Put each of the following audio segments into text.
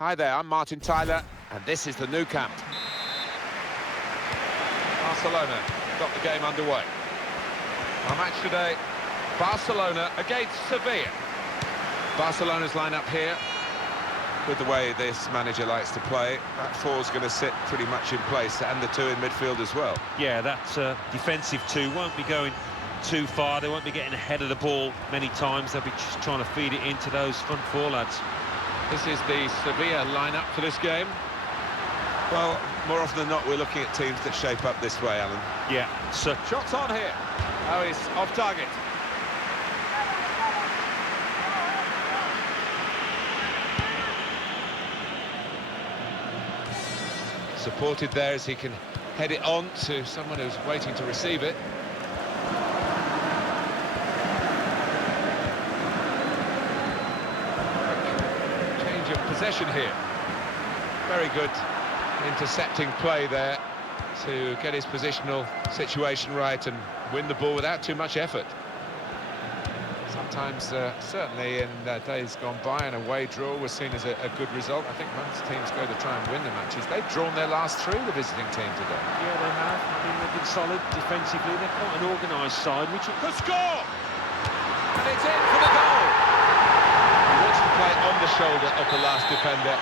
Hi there, I'm Martin Tyler, and this is the Nou Camp. Barcelona got the game underway. Our match today, Barcelona against Sevilla. Barcelona's line-up here. With the way this manager likes to play, that four's going to sit pretty much in place, and the two in midfield as well. Yeah, that defensive two won't be going too far. They won't be getting ahead of the ball many times. They'll be just trying to feed it into those front four lads. This is the Sevilla lineup for this game. Well, more often than not, we're looking at teams that shape up this way, Alan. Yeah, so Shots on here. Oh, he's off target. Supported there as he can head it on to someone who's waiting to receive it. Change of possession here. Very good intercepting play there to get his positional situation right and win the ball without too much effort. Sometimes, certainly in days gone by, an away draw was seen as a good result. I think most teams go to try and win the matches. They've drawn their last three, the visiting team today. yeah, they have. I mean, they've been solid defensively. They're quite an organised side, which The score! And it's in for the goal! He wants to play on the shoulder of the last defender.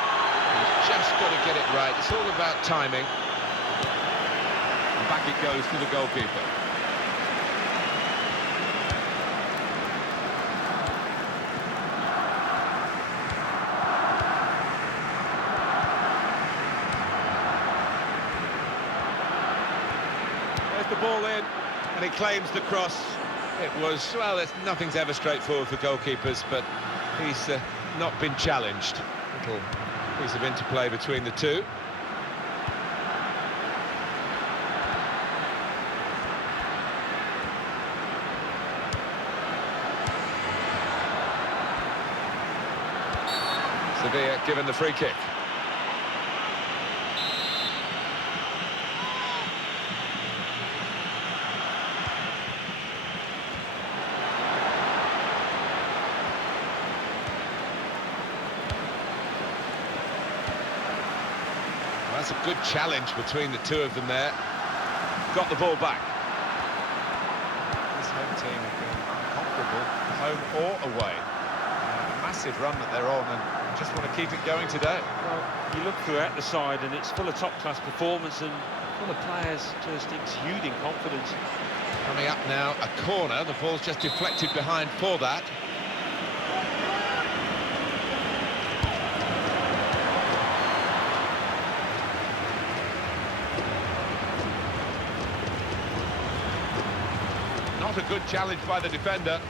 He's just got to get it right. It's all about timing. And back it goes to the goalkeeper. There's the ball in, and he claims the cross. It was, well, nothing's ever straightforward for goalkeepers, but he's not been challenged. Little piece of interplay between the two. Sevilla given the free kick. That's a good challenge between the two of them there. Got the ball back. This home team have been unconquerable, home or away. A massive run that they're on, and just want to keep it going today. well, you look throughout the side and it's full of top-class performance and full of players just exuding confidence. Coming up now, a corner. The ball's just deflected behind for that. Not a good challenge by the defender.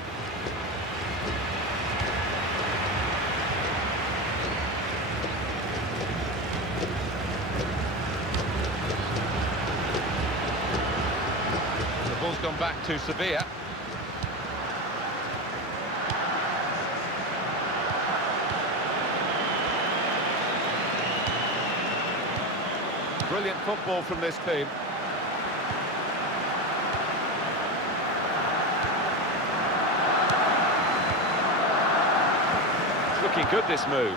The ball's gone back to Sevilla. Brilliant football from this team. Looking good, this move.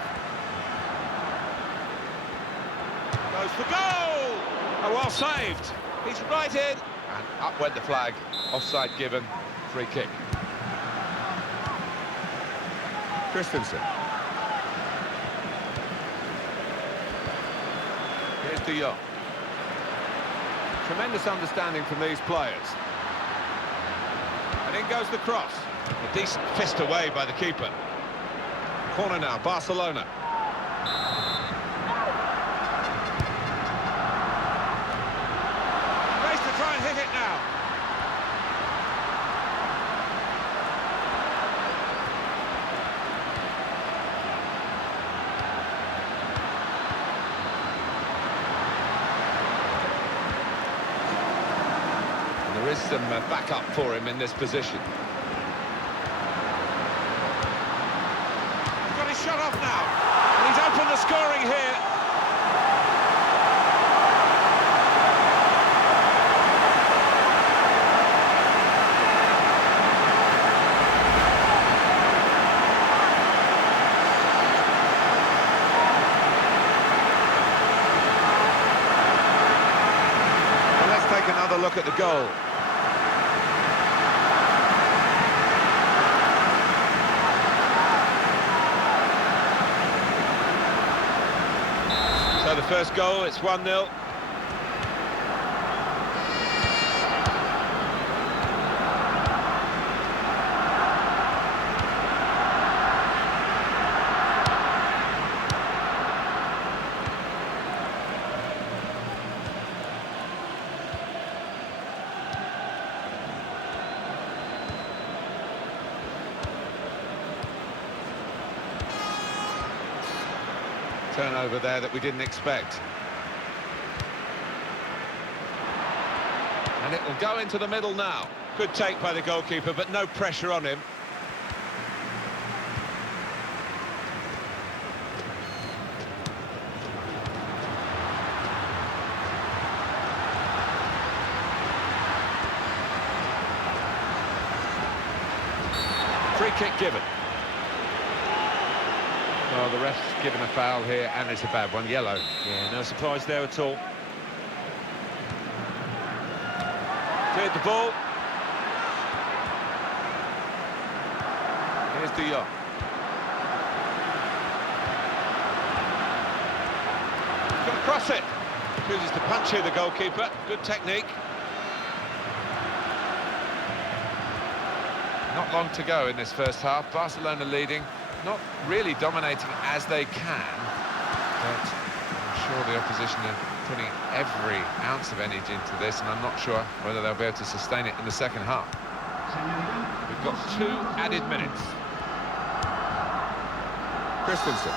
Goes for goal! Oh, well saved. He's right in. And up went the flag. Offside given. Free kick. Christensen. Here's De Jong. Tremendous understanding from these players. And in goes the cross. A decent fist away by the keeper. Corner now, Barcelona. Race to try and hit it now. And there is some backup for him in this position. Shut off now, and he's opened the scoring here. look at the goal. So the first goal, it's 1-0. Turnover there that we didn't expect. And it will go into the middle now. Good take by the goalkeeper, but no pressure on him. Free kick given. Well, the ref's given a foul here, and it's a bad one, yellow. Yeah, no surprise there at all. Cleared the ball. Here's De Jong. Going to cross it. Chooses to punch here, the goalkeeper. Good technique. Not long to go in this first half. Barcelona leading. Not really dominating as they can, but I'm sure the opposition are putting every ounce of energy into this, and I'm not sure whether they'll be able to sustain it in the second half. We've got 2 added minutes. Christensen.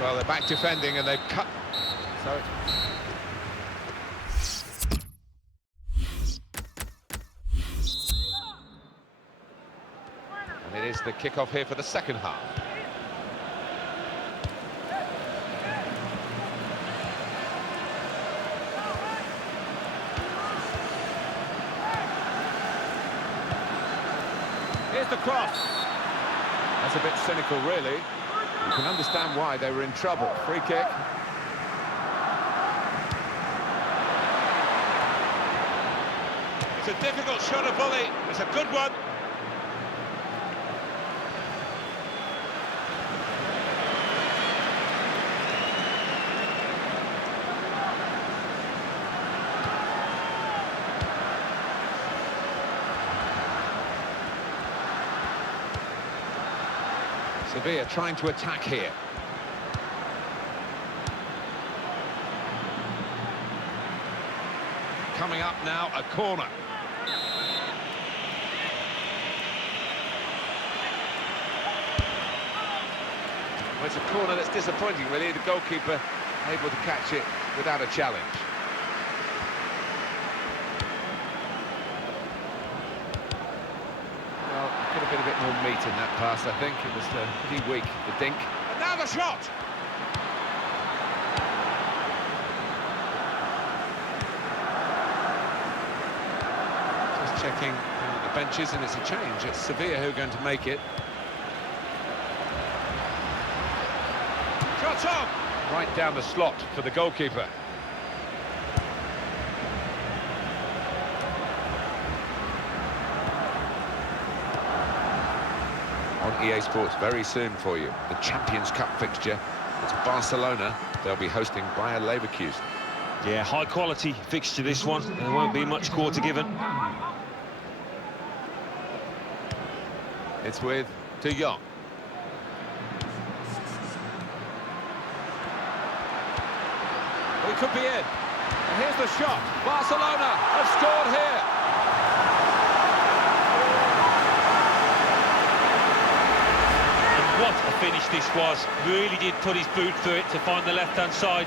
Well, they're back defending and they've cut. So and it is the kick-off here for the second half. Here's the cross. That's a bit cynical, really. You can understand why they were in trouble. Free kick. It's a difficult shot of volley. It's a good one. Sevilla trying to attack here. Coming up now, a corner. Well, it's a corner that's disappointing, really. The goalkeeper able to catch it without a challenge. Well, could have been a bit more meat in that pass, I think. It was pretty weak, the dink. And now the shot! Just checking the benches, and it's a change. It's Sevilla who are going to make it. Shot on! Right down the slot for the goalkeeper. On EA Sports very soon for you, the Champions Cup fixture. It's Barcelona. They'll be hosting Bayer Leverkusen. Yeah, high quality fixture this one. There won't be much quarter given. It's with De Jong. He could be in. And here's the shot. Barcelona have scored here. And what a finish this was. Really did put his boot through it to find the left-hand side.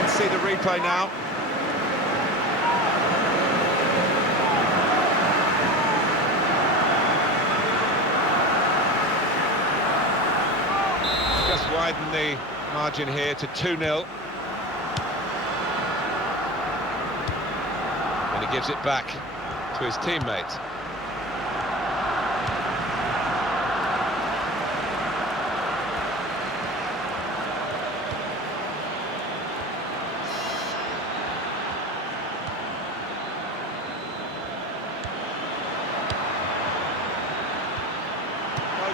Let's see the replay now. Just widen the margin here to 2-0. And he gives it back to his teammate.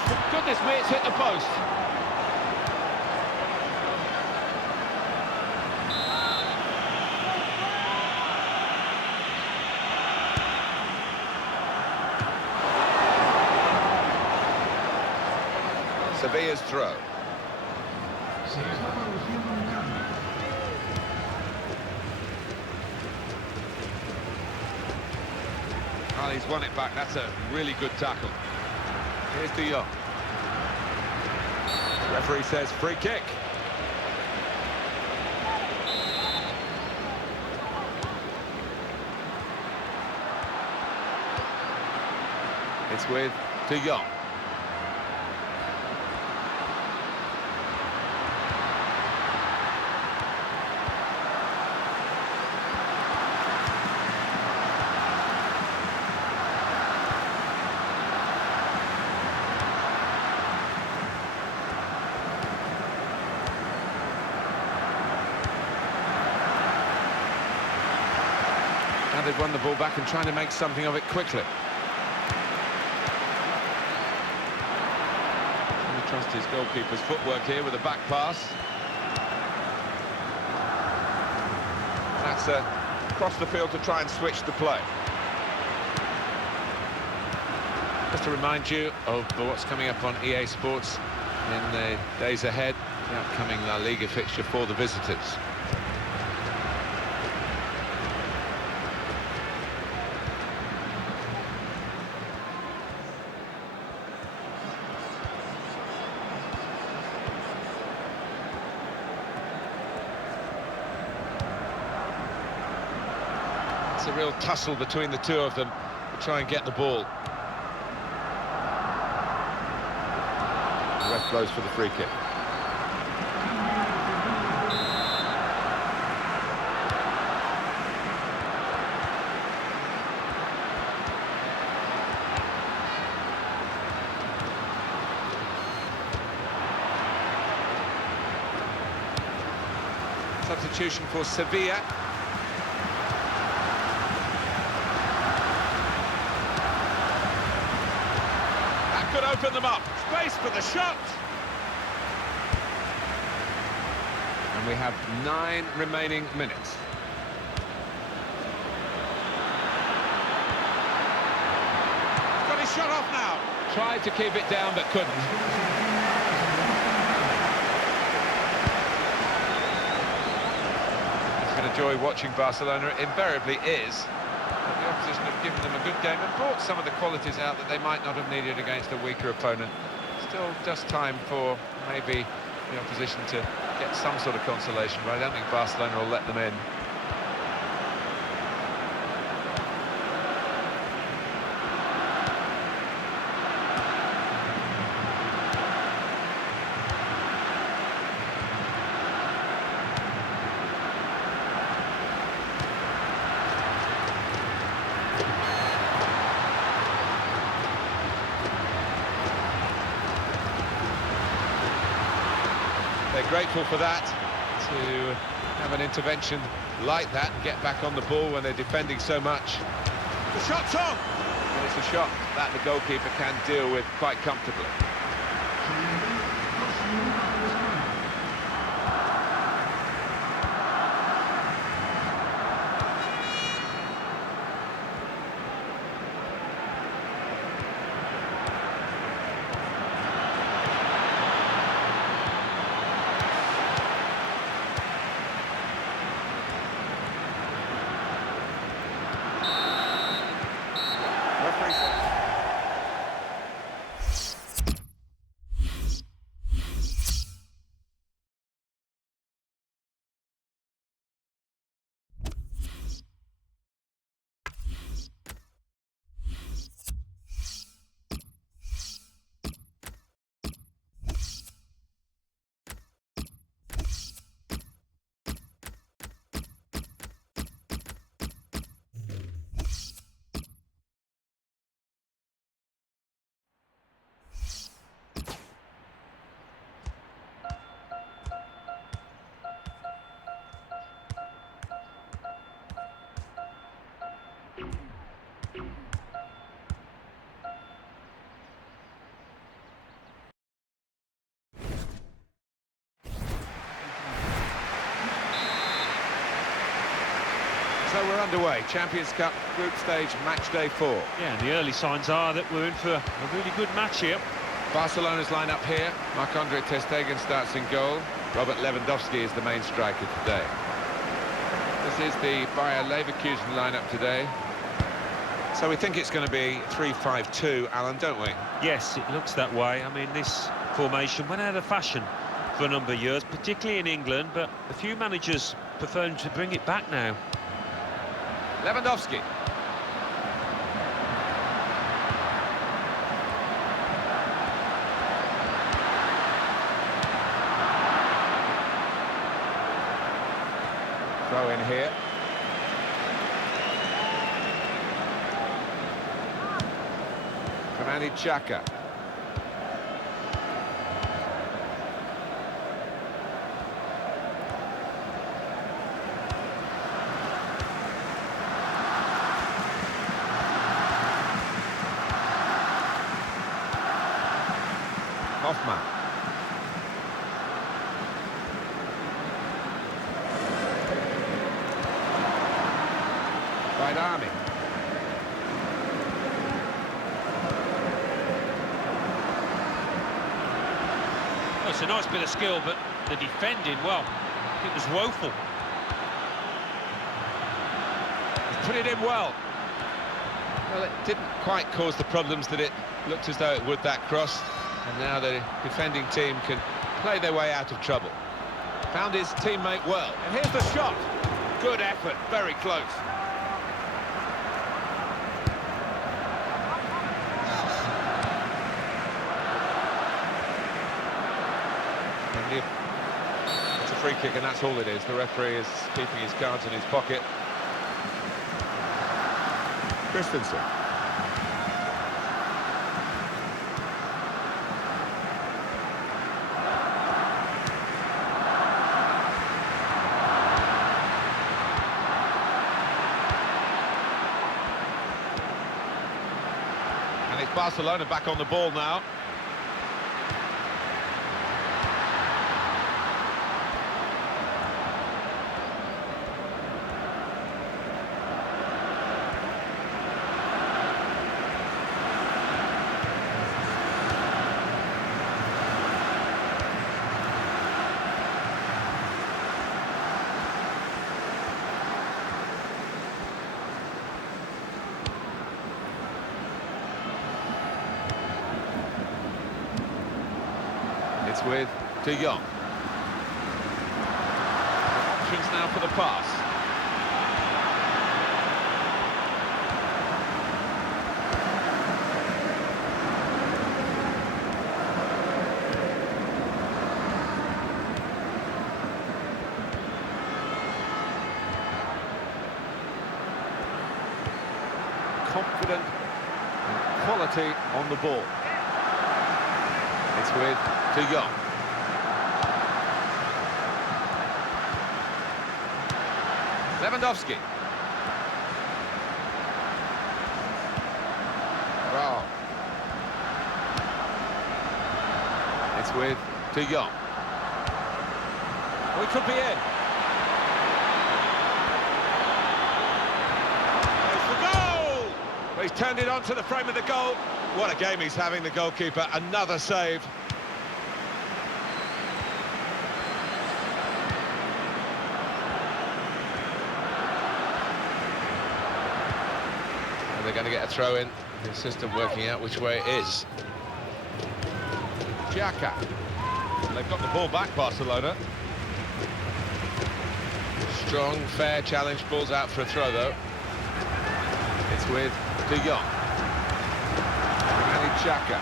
For goodness me, it's hit the post. Sevilla's throw. Well, he's won it back. That's a really good tackle. Here's De Jong. Referee says free kick. It's with De Jong. Now they've won the ball back and trying to make something of it quickly. He trusts his goalkeeper's footwork here with a back pass. That's across the field to try and switch the play. Just to remind you of what's coming up on EA Sports in the days ahead, the upcoming La Liga fixture for the visitors. It's a real tussle between the two of them to try and get the ball. The ref blows for the free kick. Substitution for Sevilla. Could open them up. Space for the shot. And we have 9 remaining minutes. Got his shot off now. Tried to keep it down but couldn't. It's been a joy watching Barcelona. It invariably is. The opposition have given them a good game and brought some of the qualities out that they might not have needed against a weaker opponent. Still just time for maybe the opposition to get some sort of consolation, but I don't think Barcelona will let them in. They're grateful for that, to have an intervention like that and get back on the ball when they're defending so much. The shot's on! And it's a shot that the goalkeeper can deal with quite comfortably. So we're underway. Champions Cup group stage, match day 4. Yeah, and the early signs are that we're in for a really good match here. Barcelona's line-up here. Marc-Andre ter Stegen starts in goal. Robert Lewandowski is the main striker today. This is the Bayer Leverkusen line-up today. So we think it's going to be 3-5-2, Alan, don't we? Yes, it looks that way. I mean, this formation went out of fashion for a number of years, particularly in England, but a few managers prefer to bring it back now. Lewandowski. Throw in here. Granit Xhaka. Hoffman. Bayrami. Well, it's a nice bit of skill, but the defending, well, it was woeful. Put it in well. Well, it didn't quite cause the problems that it looked as though it would, that cross. And now the defending team can play their way out of trouble. Found his teammate well. And here's the shot. Good effort, very close. And it's a free kick, and that's all it is. The referee is keeping his cards in his pocket. Christensen. And it's Barcelona back on the ball now. It's with De Jong. Options now for the pass. Confident and quality on the ball. It's with De Jong. Lewandowski. Wow. It's with De Jong. We could be in. There's the goal! Well, he's turned it onto the frame of the goal. What a game he's having, the goalkeeper. Another save. And they're going to get a throw in. The system working out which way it is. Xhaka. They've got the ball back, Barcelona. Strong, fair challenge. Ball's out for a throw, though. It's with De Jong. Xhaka.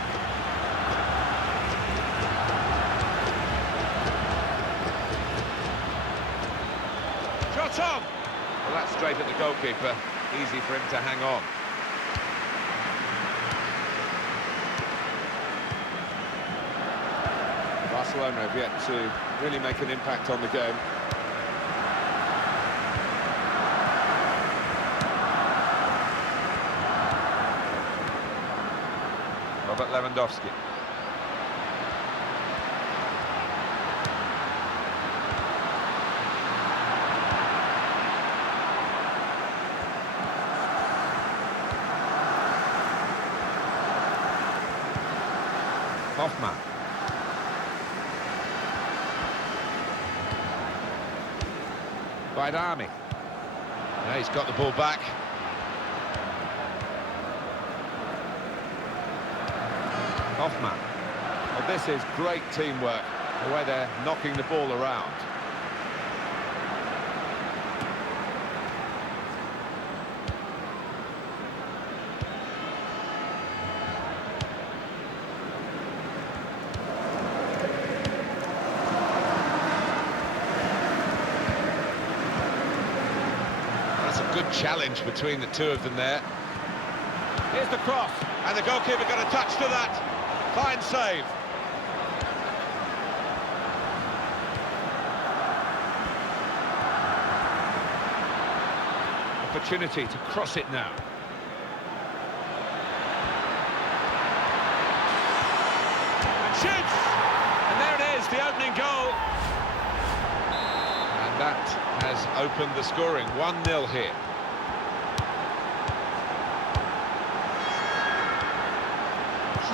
Shot on! Well, that's straight at the goalkeeper. Easy for him to hang on. Barcelona have yet to really make an impact on the game. Robert Lewandowski. Hoffman. Baidami. Yeah, he's got the ball back. Hoffman. Well, this is great teamwork, the way they're knocking the ball around. That's a good challenge between the two of them there. Here's the cross, and the goalkeeper got a touch to that. Fine save. Opportunity to cross it now. And shoots! And there it is, the opening goal. And that has opened the scoring. 1-0 here.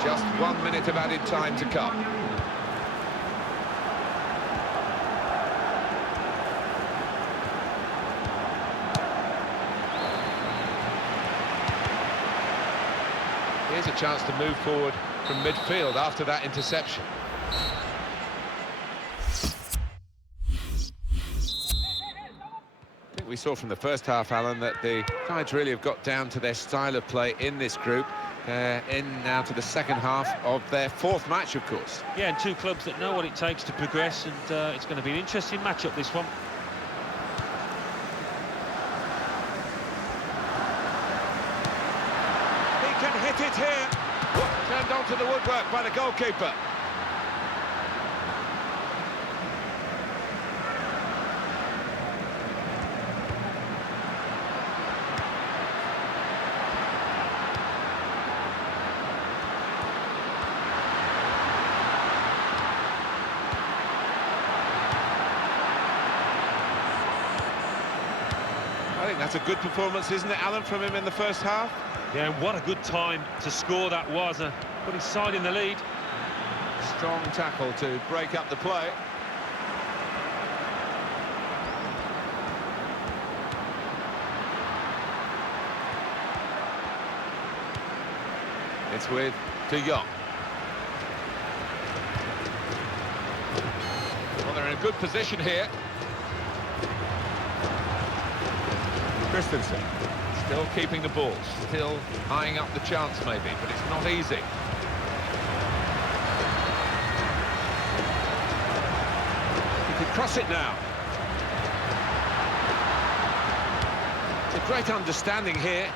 Just 1 minute of added time to come. Here's a chance to move forward from midfield after that interception. I think we saw from the first half, Alan, that the sides really have got down to their style of play in this group. In now to the second half of their fourth match, of course. Yeah, and two clubs that know what it takes to progress, and it's going to be an interesting matchup, this one. He can hit it here. Turned onto the woodwork by the goalkeeper. I think that's a good performance, isn't it, Alan, from him in the first half? Yeah, and what a good time to score that was. Put his side in the lead. Strong tackle to break up the play. It's with De Jong. Well, they're in a good position here. Christensen still keeping the ball, still eyeing up the chance maybe, but it's not easy. He could cross it now. It's a great understanding here.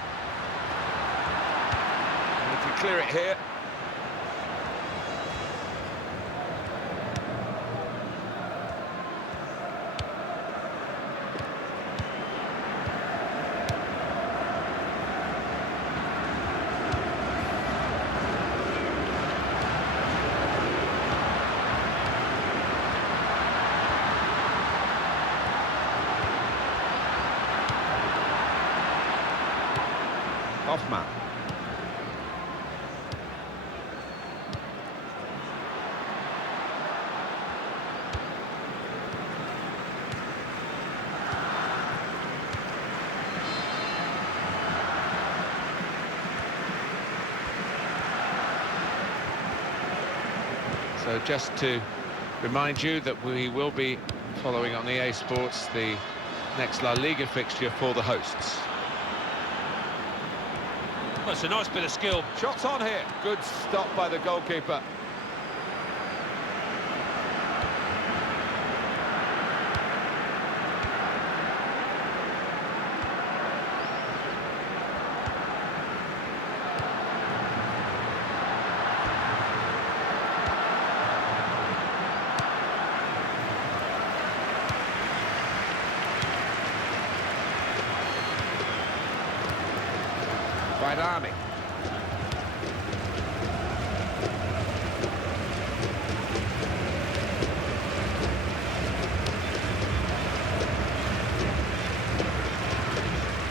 And he can clear it here. Hoffman. So just to remind you that we will be following on EA Sports the next La Liga fixture for the hosts. Well, it's a nice bit of skill. Shots on here. Good stop by the goalkeeper. Baidami.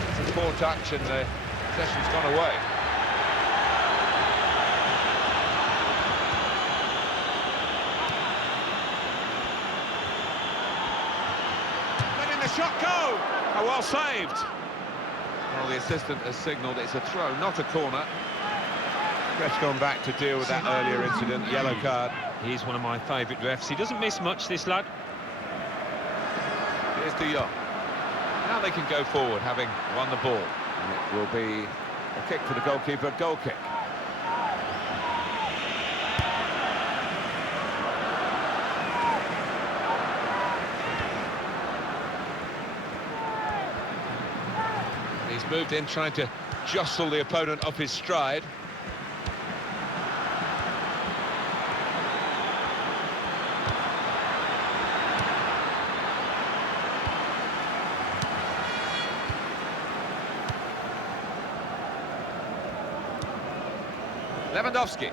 It's a poor touch and the possession's gone away. a shot go! Oh, well saved. Well, the assistant has signalled it's a throw, not a corner. Ref's gone back to deal with that earlier incident, yellow card. He's one of my favourite refs. He doesn't miss much, this lad. Here's De Jong. Now they can go forward, having won the ball. And it will be a kick for the goalkeeper, goal kick. He's moved in, trying to jostle the opponent off his stride. Lewandowski.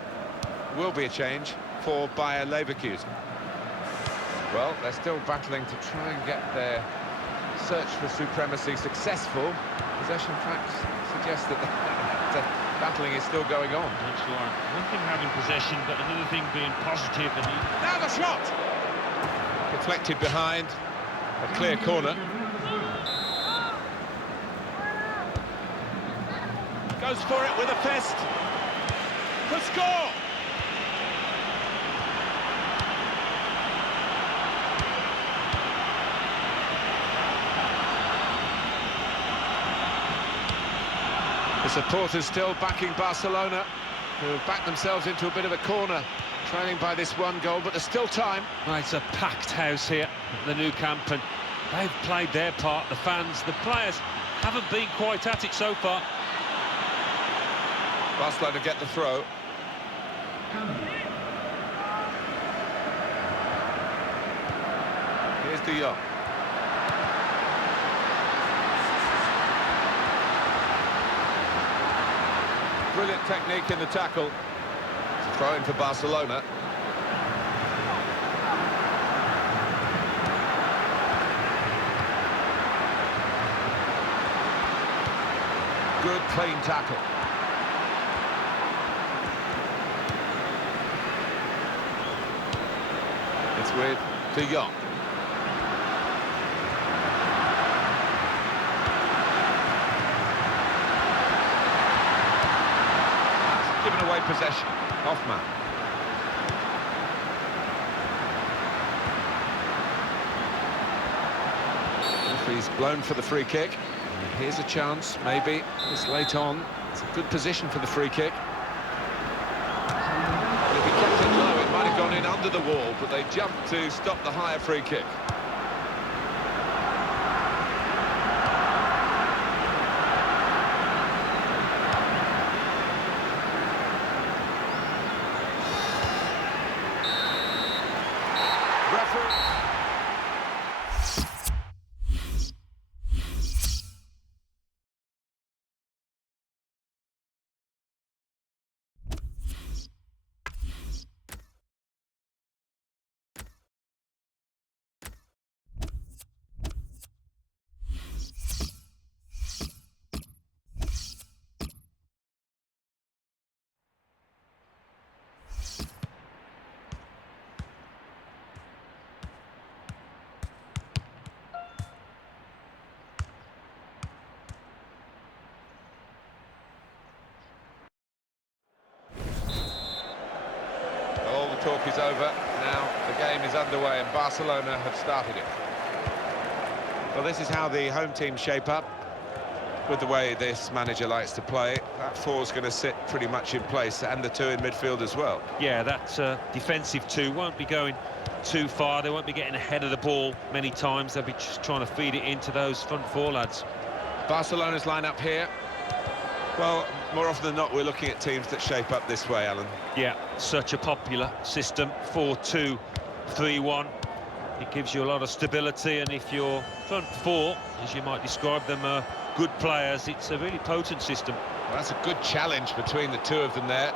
Will be a change for Bayer Leverkusen. Well, they're still battling to try and get their search for supremacy successful. Possession facts suggest that the battling is still going on. Not sure. One thing having possession, but another thing being positive. And Now the shot! Deflected behind. A clear corner. Goes for it with a fist. To score! The supporters still backing Barcelona, who have backed themselves into a bit of a corner, trailing by this one goal, but there's still time. well, it's a packed house here at the new camp, and they've played their part. The fans, the players haven't been quite at it so far. Barcelona get the throw. Here's De Jong. Brilliant technique in the tackle. It's a throw in for Barcelona. Good clean tackle. It's with De Jong. That's given away possession. Hoffman. Referee's blown for the free kick. And here's a chance, maybe, this late on. It's a good position for the free kick. If he kept it low, it might have gone in under the wall, but they jumped to stop the higher free kick. Referee. All the talk is over. Now the game is underway and Barcelona have started it. Well, this is how the home team shape up. With the way this manager likes to play, that four's going to sit pretty much in place, and the two in midfield as well. Yeah, that defensive two won't be going too far. They won't be getting ahead of the ball many times. They'll be just trying to feed it into those front four lads. Barcelona's line-up here. Well, more often than not, we're looking at teams that shape up this way, Alan. Yeah, such a popular system, 4-2-3-1. It gives you a lot of stability, and if your front four, as you might describe them, are good players, it's a really potent system. Well, that's a good challenge between the two of them there.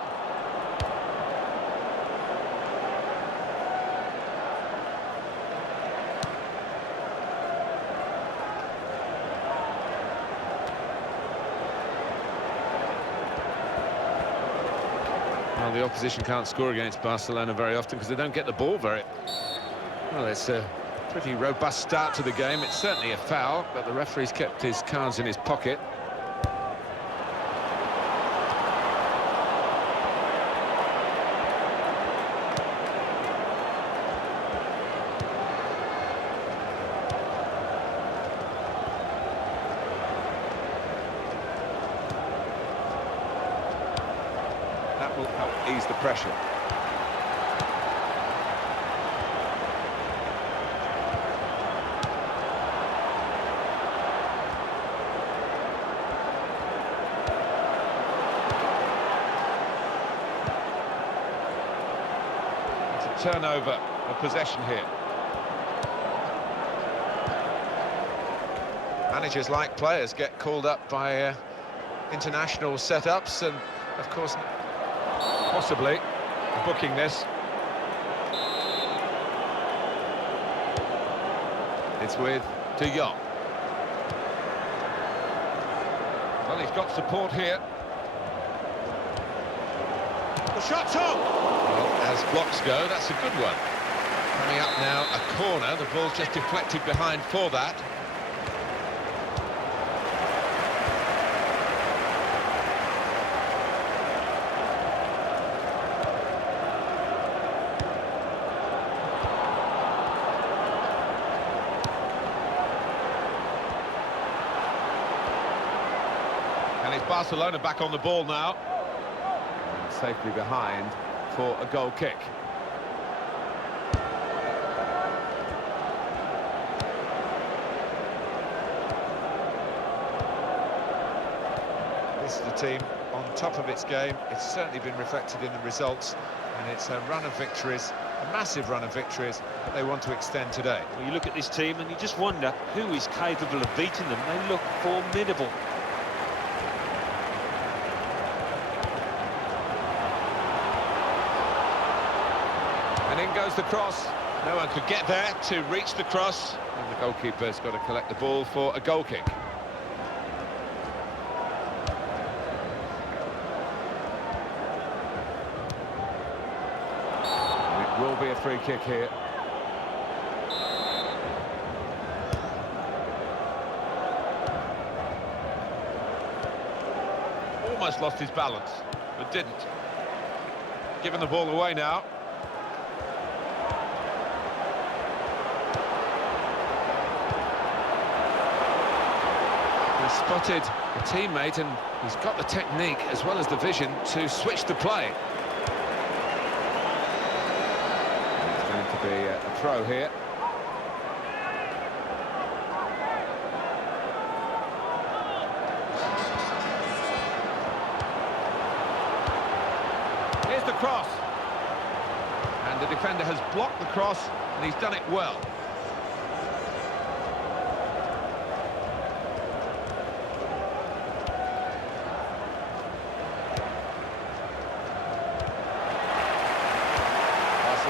Well, the opposition can't score against Barcelona very often because they don't get the ball very... Well, it's Pretty robust start to the game. It's certainly a foul, but the referee's kept his cards in his pocket. That will help ease the pressure. Turnover of possession here. Managers like players get called up by international setups, and of course possibly booking this. It's with De Jong. Well, he's got support here. The shot's on! Well, as blocks go, that's a good one. Coming up now, a corner. The ball's just deflected behind for that. And it's Barcelona back on the ball now. Safely behind for a goal kick. This is a team on top of its game. It's certainly been reflected in the results, and it's a run of victories, a massive run of victories that they want to extend today. Well, you look at this team and you just wonder who is capable of beating them. They look formidable. And in goes the cross. No one could get there to reach the cross. And the goalkeeper's got to collect the ball for a goal kick. It will be a free kick here. Almost lost his balance, but didn't. Giving the ball away now. Spotted a teammate, and he's got the technique as well as the vision to switch the play. It's going to be a throw here. Here's the cross. And the defender has blocked the cross, and he's done it well.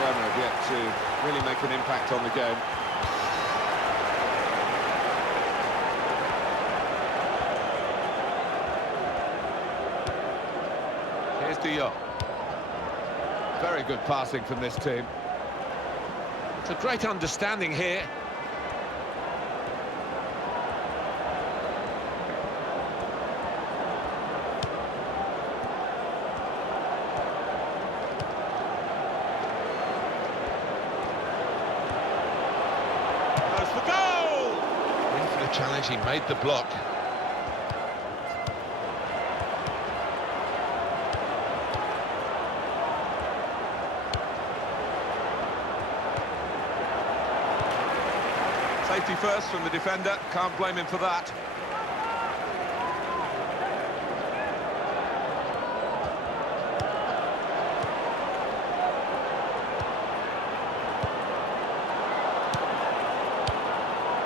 Have yet to really make an impact on the game. Here's De Jong. Very good passing from this team. It's a great understanding here. The goal! In for the challenge, he made the block. Safety first from the defender, can't blame him for that.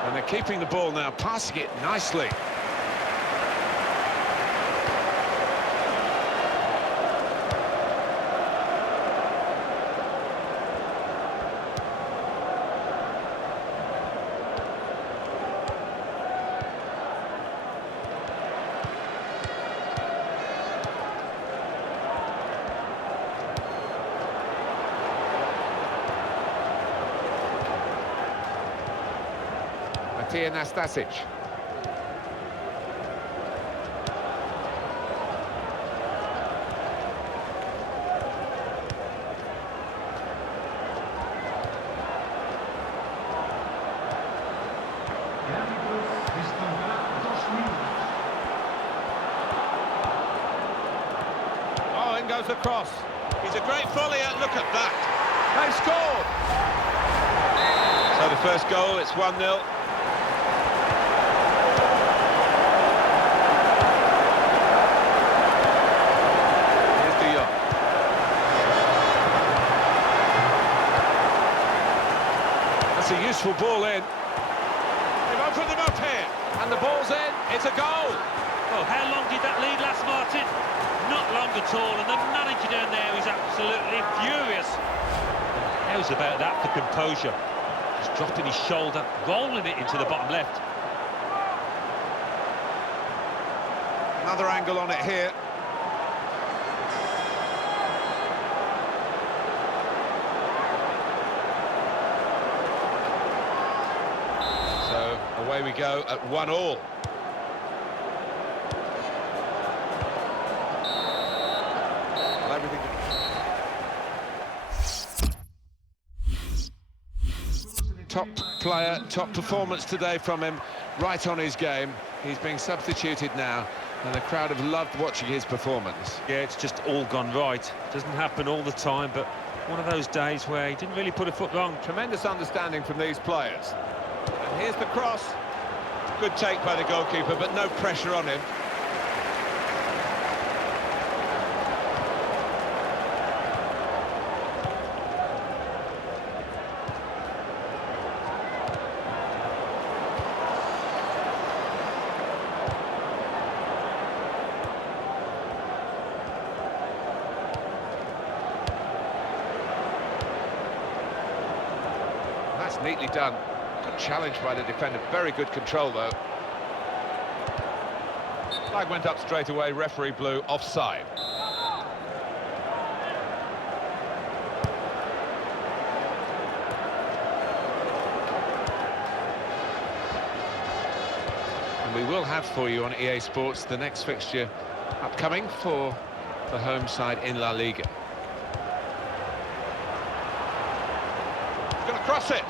And they're keeping the ball now, passing it nicely. Mati Anastasic. Oh, in goes the cross. He's a great volleyer, look at that. They've scored! So the first goal, it's 1-0. Here's De Jong. That's a useful ball in. They've opened them up here. And the ball's in. It's a goal. Well, how long did that lead last, Martin? Not long at all, and the manager down there is absolutely furious. How's about that for composure? Just dropping his shoulder, rolling it into the bottom left. Another angle on it here. So away we go at 1-1. Well, everything. Top player, top performance today from him, right on his game. He's being substituted now, and the crowd have loved watching his performance. Yeah, it's just all gone right. Doesn't happen all the time, but one of those days where he didn't really put a foot wrong. Tremendous understanding from these players. And here's the cross. Good take by the goalkeeper, but no pressure on him. That's neatly done. Good challenge by the defender. Very good control, though. Flag went up straight away. Referee blew offside. And we will have for you on EA Sports the next fixture upcoming for the home side in La Liga. Going to cross it,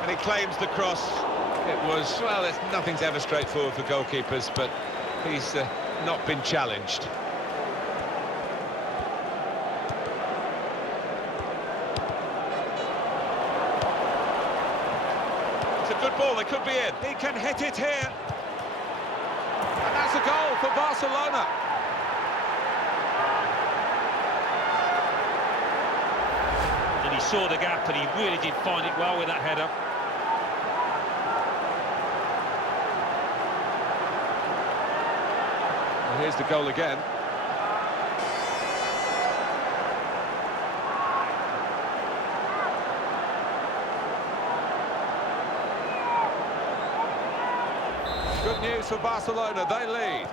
and he claims the cross. It was, well, nothing's ever straightforward for goalkeepers, but he's not been challenged. It's a good ball, they could be in. He can hit it here. And that's a goal for Barcelona. And he saw the gap, and he really did find it well with that header. Well, here's the goal again. Good news for Barcelona, they lead.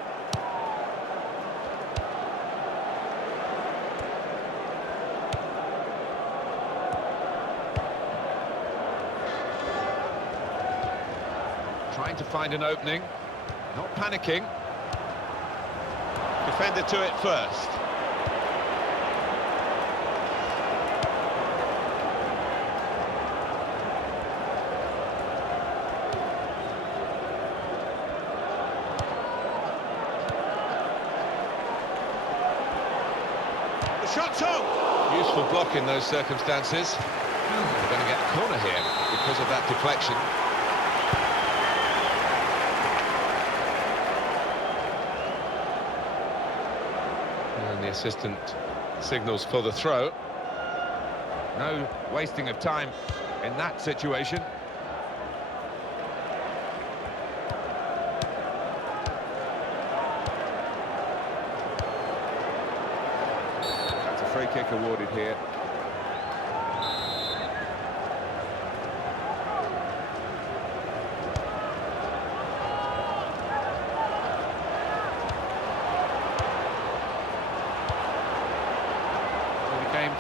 Trying to find an opening, not panicking. Defender to it first. The shot's on! Useful block in those circumstances. We're going to get a corner here because of that deflection. And the assistant signals for the throw. No wasting of time in that situation. That's a free kick awarded here.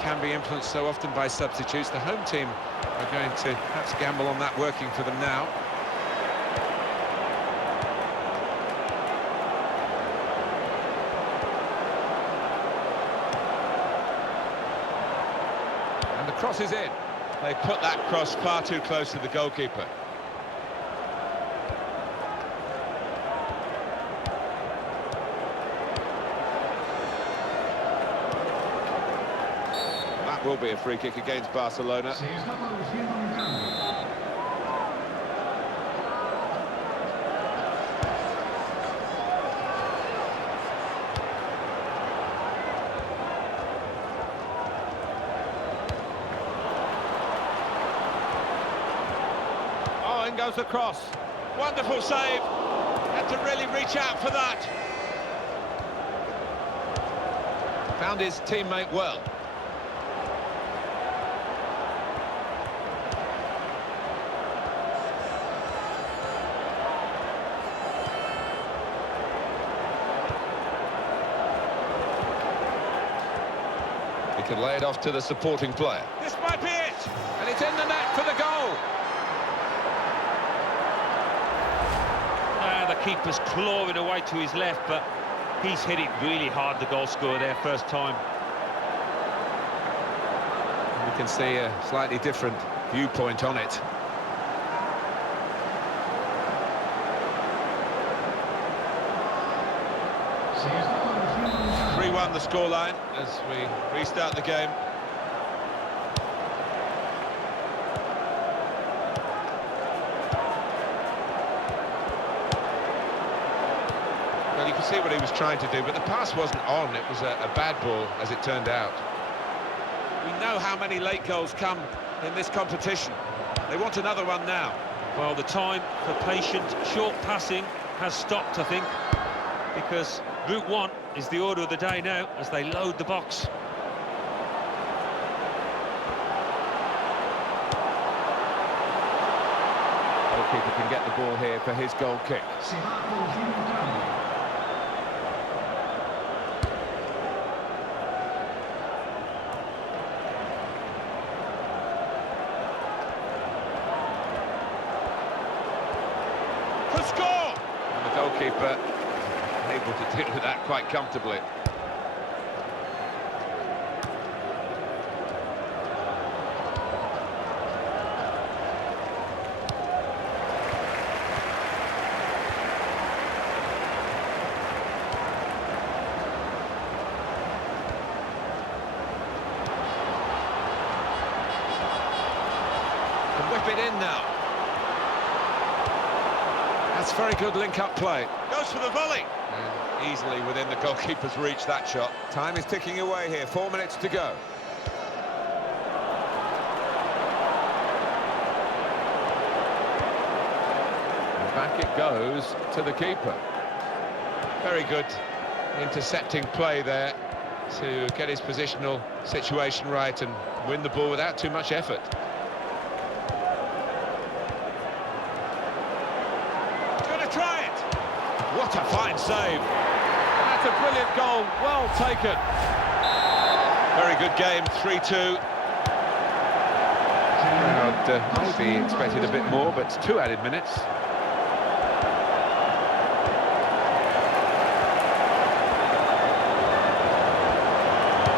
Can be influenced so often by substitutes. The home team are going to perhaps gamble on that working for them now. And the cross is in. They put that cross far too close to the goalkeeper. That will be a free kick against Barcelona. Oh, in goes the cross. Wonderful save. Had to really reach out for that. Found his teammate well. He can lay it off to the supporting player. This might be it! And it's in the net for the goal! The keeper's clawing away to his left, but he's hit it really hard, the goal scorer there, first time. We can see a slightly different viewpoint on it. See, 3-1 the scoreline as we restart the game. Well, you can see what he was trying to do, but the pass wasn't on. It was a bad ball, as it turned out. We know how many late goals come in this competition. They want another one now. Well, the time for patient, short passing has stopped, I think, because Route 1 is the order of the day now as they load the box. Goalkeeper can get the ball here for his goal kick. For score! And the goalkeeper able to deal with that quite comfortably. And whip it in now. That's very good link-up play. Goes for the volley. And easily within the goalkeeper's reach, that shot. Time is ticking away here, 4 minutes to go. And back it goes to the keeper. Very good intercepting play there to get his positional situation right and win the ball without too much effort. Try it. What a fine save. That's a brilliant goal, well taken. Very good game, 3-2. I'd maybe expected a bit more, but it's 2 added minutes.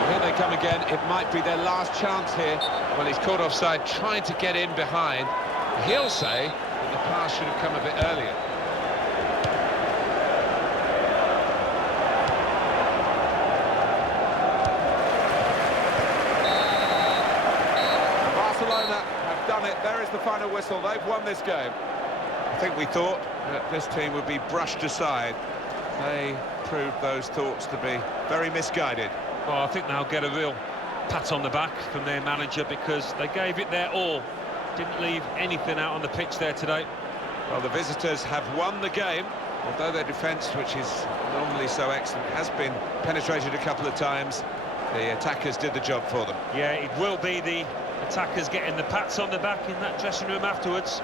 Here they come again. It might be their last chance here. Well, he's caught offside, trying to get in behind. He'll say that the pass should have come a bit earlier. Barcelona have done it. There is the final whistle. They've won this game. I think we thought that this team would be brushed aside. They proved those thoughts to be very misguided. Well, I think they'll get a real pat on the back from their manager because they gave it their all. Didn't leave anything out on the pitch there today. Well, the visitors have won the game, although their defence, which is normally so excellent, has been penetrated a couple of times. The attackers did the job for them. Yeah, it will be the attackers getting the pats on the back in that dressing room afterwards.